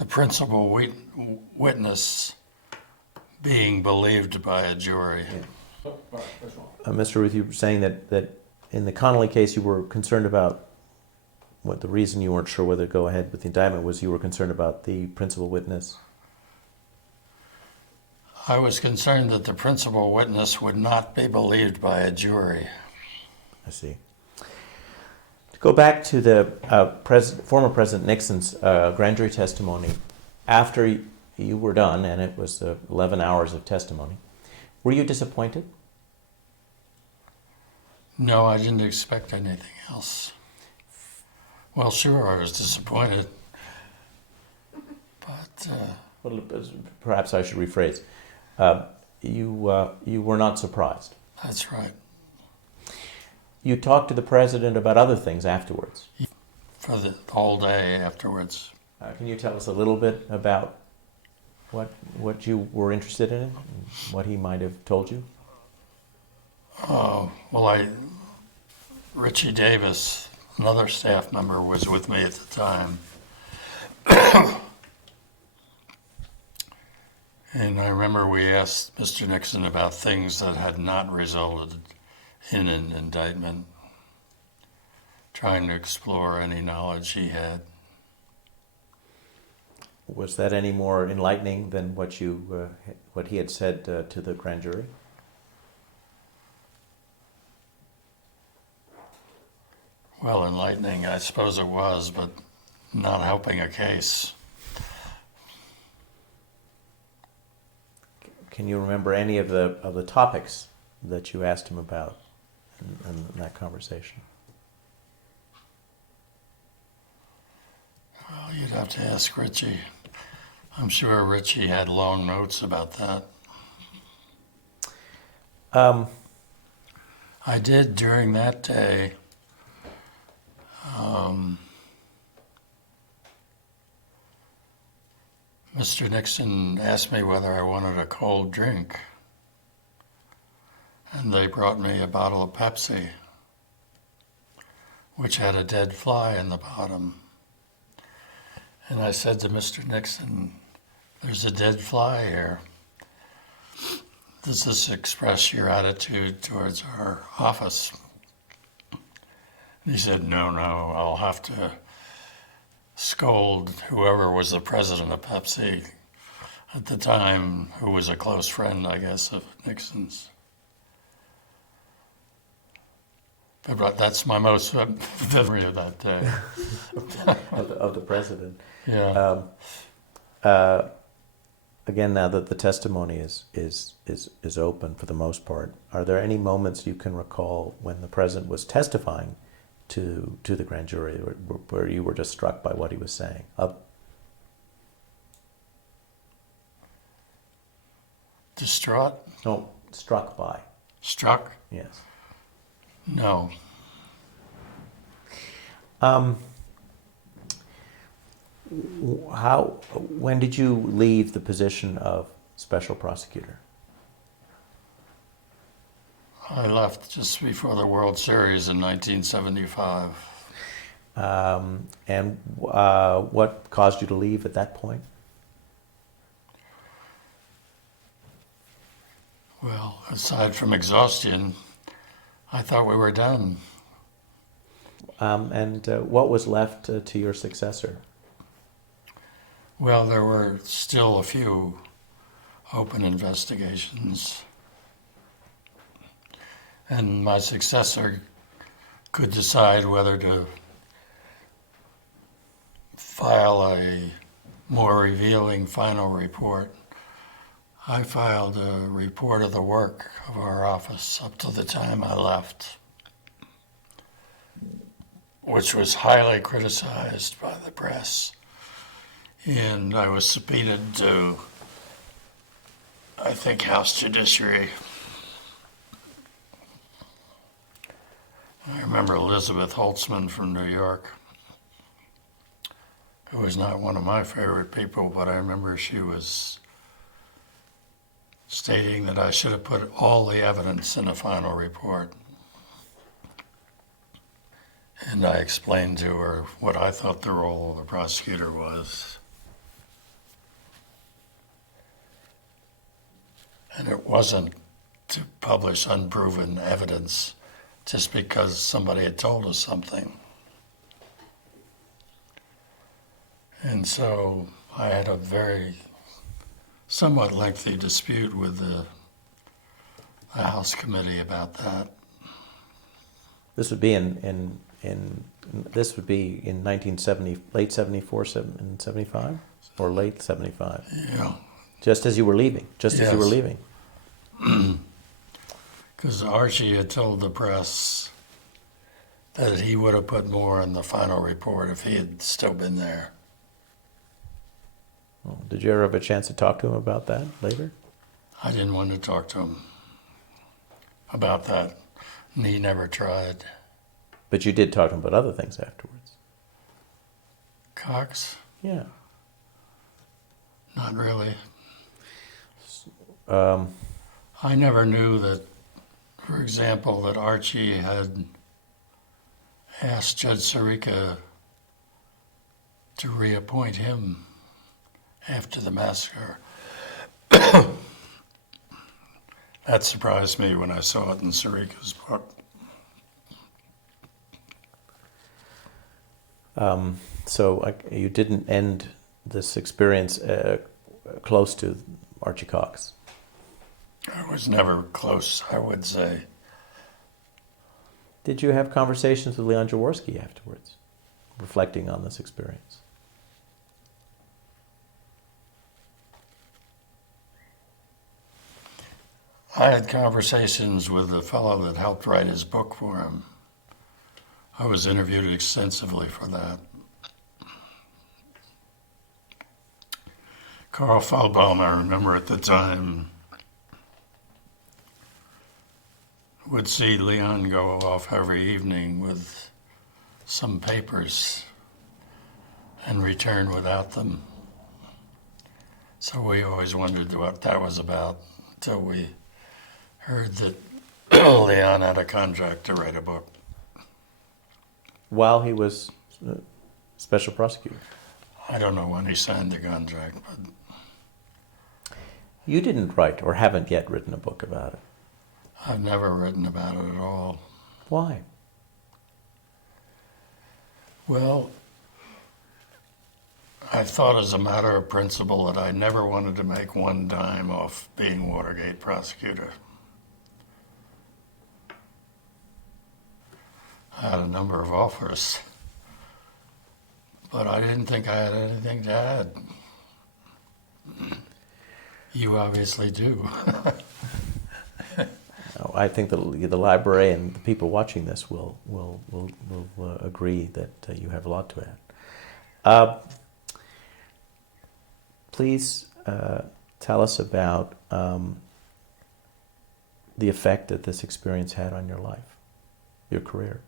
the principal witness being believed by a jury. Yeah. Mr. Ruth, you were saying that in the Connolly case you were concerned about what the reason you weren't sure whether to go ahead with the indictment was you were concerned about the principal witness. I was concerned that the principal witness would not be believed by a jury. I see. To go back to the former President Nixon's grand jury testimony, after you were done, and it was 11 hours of testimony, were you disappointed? No, I didn't expect anything else. Well, sure, I was disappointed, but... Well, perhaps I should rephrase. You were not surprised. That's right. You talked to the president about other things afterwards. For the whole day afterwards. Can you tell us a little bit about what you were interested in, what he might have told you? Well, Richie Davis, another staff member, was with me at the time. And I remember we asked Mr. Nixon about things that had not resulted in an indictment, trying to explore any knowledge he had. Was that any more enlightening than what he had said to the grand jury? Well, enlightening, I suppose it was, but not helping a case. Can you remember any of the topics that you asked him about in that conversation? Well, you'd have to ask Richie. I'm sure Richie had long notes about that. I did during that day. Mr. Nixon asked me whether I wanted a cold drink, and they brought me a bottle of Pepsi, which had a dead fly in the bottom. And I said to Mr. Nixon, "There's a dead fly here. Does this express your attitude towards our office?" And he said, no, I'll have to scold whoever was the president of Pepsi at the time, who was a close friend, I guess, of Nixon's. But that's my most memory of that day. of the president. Yeah. Again, now that the testimony is open for the most part, are there any moments you can recall when the president was testifying to the grand jury where you were just struck by what he was saying? Distraught? No, struck by. Struck? Yes. No. When did you leave the position of special prosecutor? I left just before the World Series in 1975. And what caused you to leave at that point? Well, aside from exhaustion, I thought we were done. And what was left to your successor? Well, there were still a few open investigations. And my successor could decide whether to file a more revealing final report. I filed a report of the work of our office up to the time I left, which was highly criticized by the press. And I was subpoenaed to, I think, House Judiciary. I remember Elizabeth Holtzman from New York, who was not one of my favorite people, but I remember she was stating that I should have put all the evidence in a final report. And I explained to her what I thought the role of the prosecutor was. And it wasn't to publish unproven evidence just because somebody had told us something. And so I had a very somewhat lengthy dispute with the House committee about that. This would be in this would be in 1970, late 74, and 75, or late 75. Yeah. Just as you were leaving. Just as you were Yes. leaving. Because Archie had told the press that he would have put more in the final report if he had still been there. Oh, did you ever have a chance to talk to him about that later? I didn't want to talk to him about that, and he never tried. But you did talk to him about other things afterwards. Cox? Yeah. Not really. Um, I never knew that, for example, that Archie had asked Judge Sirica to reappoint him after the massacre. That surprised me when I saw it in Sirica's book. So you didn't end this experience close to Archie Cox. I was never close, I would say. Did you have conversations with Leon Jaworski afterwards, reflecting on this experience? I had conversations with the fellow that helped write his book for him. I was interviewed extensively for that. Carl Feldbaum, I remember at the time, would see Leon go off every evening with some papers and return without them. So we always wondered what that was about until we heard that Leon had a contract to write a book. While he was special prosecutor. I don't know when he signed the contract, but You didn't write or haven't yet written a book about it. I've never written about it at all. Why? Well, I thought as a matter of principle that I never wanted to make one dime off being Watergate prosecutor. I had a number of offers, but I didn't think I had anything to add. You obviously do. No, I think the library and the people watching this will agree that you have a lot to add. Please tell us about the effect that this experience had on your life, your career.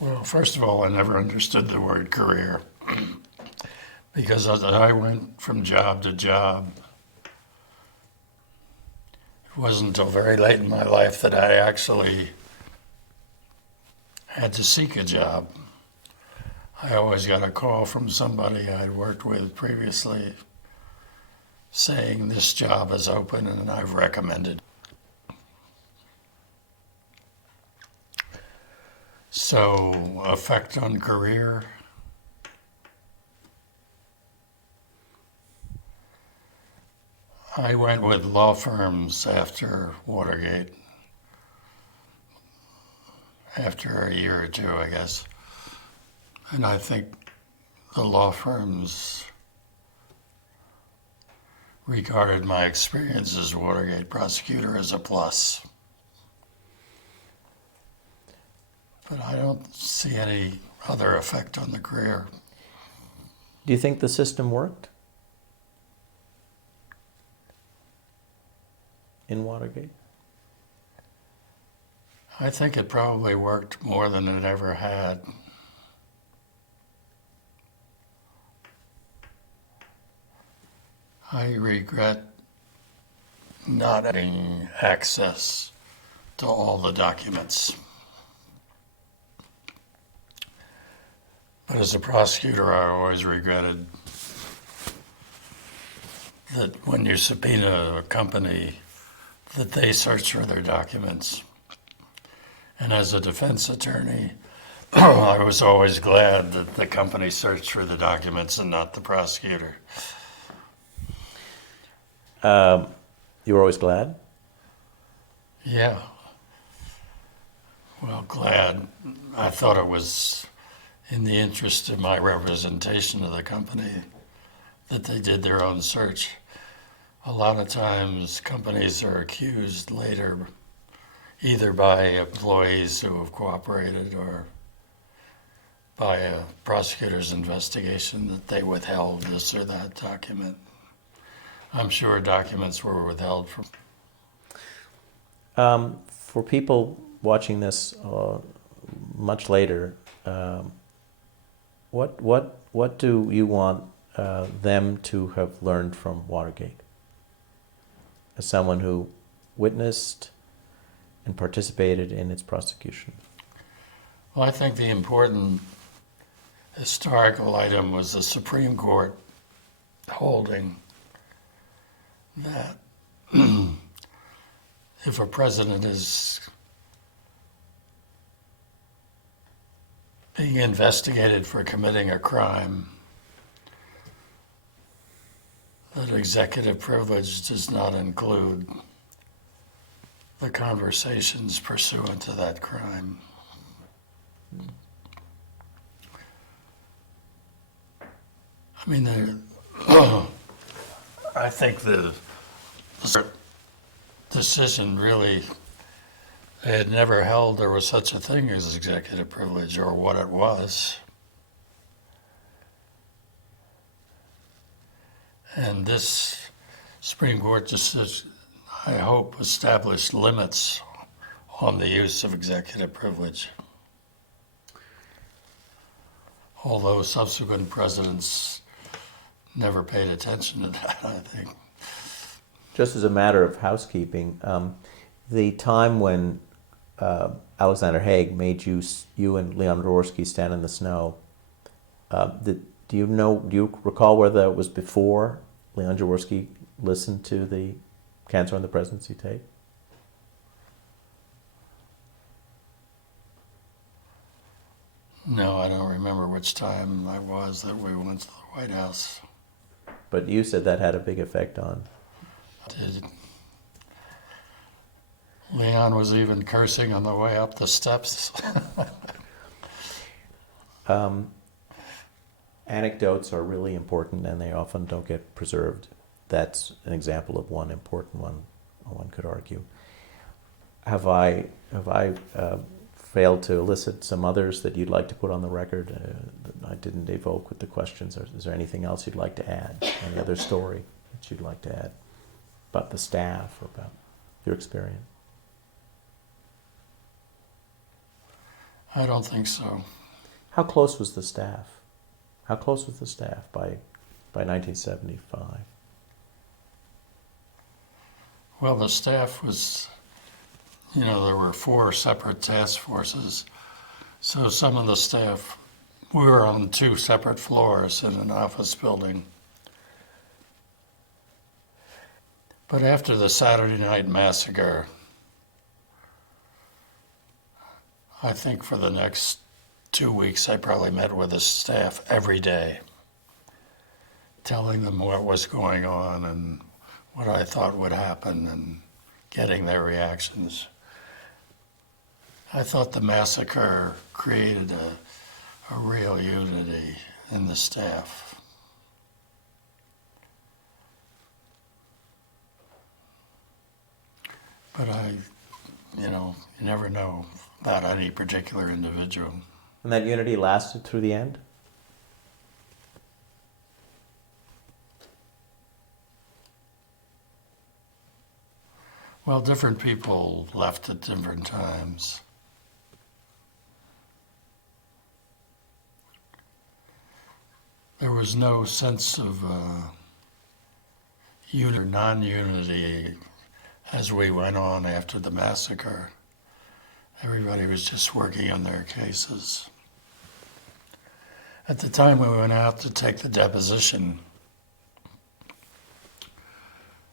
Well, first of all, I never understood the word career because as I went from job to job, it wasn't until very late in my life that I actually had to seek a job. I always got a call from somebody I'd worked with previously saying this job is open and I've recommended. So, effect on career? I went with law firms after Watergate, after a year or two, I guess. And I think the law firms regarded my experience as Watergate prosecutor as a plus. But I don't see any other effect on the career. Do you think the system worked in Watergate? I think it probably worked more than it ever had. I regret not having access to all the documents. But as a prosecutor, I always regretted that when you subpoena a company, that they search for their documents. And as a defense attorney, I was always glad that the company searched for the documents and not the prosecutor. You were always glad? Yeah. Well, glad. I thought it was in the interest of my representation of the company that they did their own search. A lot of times companies are accused later either by employees who have cooperated or by a prosecutor's investigation that they withheld this or that document. I'm sure documents were withheld from. For people watching this much later, what do you want them to have learned from Watergate? As someone who witnessed and participated in its prosecution. Well, I think the important historical item was the Supreme Court holding that if a president is being investigated for committing a crime, that executive privilege does not include the conversations pursuant to that crime. I mean, I think the decision really, they had never held there was such a thing as executive privilege or what it was. And this Supreme Court decision, I hope, established limits on the use of executive privilege. Although subsequent presidents never paid attention to that, I think. Just as a matter of housekeeping, the time when Alexander Haig made you and Leon Jaworski stand in the snow, do you recall whether it was before Leon Jaworski listened to the Cancer on the Presidency tape? No, I don't remember which time I was that we went to the White House. But you said that had a big effect on. Did. Leon was even cursing on the way up the steps. Anecdotes are really important, and they often don't get preserved. That's an example of one important one. One could argue. Have I failed to elicit some others that you'd like to put on the record that I didn't evoke with the questions? Or is there anything else you'd like to add? Any other story that you'd like to add about the staff or about your experience? I don't think so. How close was the staff? How close was the staff by 1975? Well, the staff was, there were 4 separate task forces. So some of the staff, we were on 2 separate floors in an office building. But after the Saturday night massacre, I think for the next 2 weeks, I probably met with the staff every day, telling them what was going on and what I thought would happen and getting their reactions. I thought the massacre created a real unity in the staff. But you never know about any particular individual. And that unity lasted through the end? Well, different people left at different times. There was no sense of unity or non-unity as we went on after the massacre. Everybody was just working on their cases. At the time we went out to take the deposition,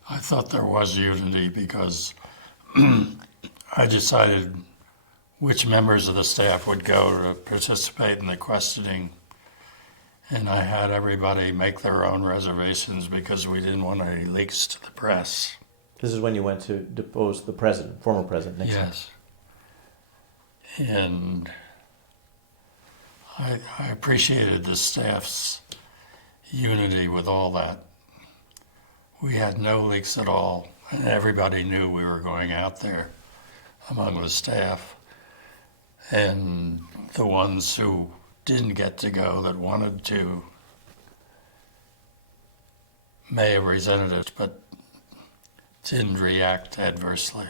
I thought there was unity because I decided which members of the staff would go to participate in the questioning, and I had everybody make their own reservations because we didn't want any leaks to the press. This is when you went to depose the president, former President Nixon. Yes. And I appreciated the staff's unity with all that. We had no leaks at all, and everybody knew we were going out there among the staff. And the ones who didn't get to go that wanted to may have resented it, but didn't react adversely.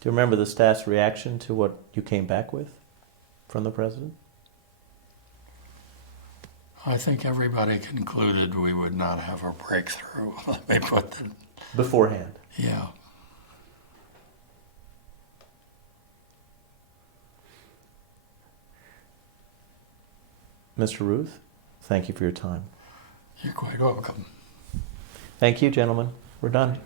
Do you remember the staff's reaction to what you came back with from the president? I think everybody concluded we would not have a breakthrough. Let me put that. Beforehand. Yeah. Mr. Ruth, thank you for your time. You're quite welcome. Thank you, gentlemen. We're done.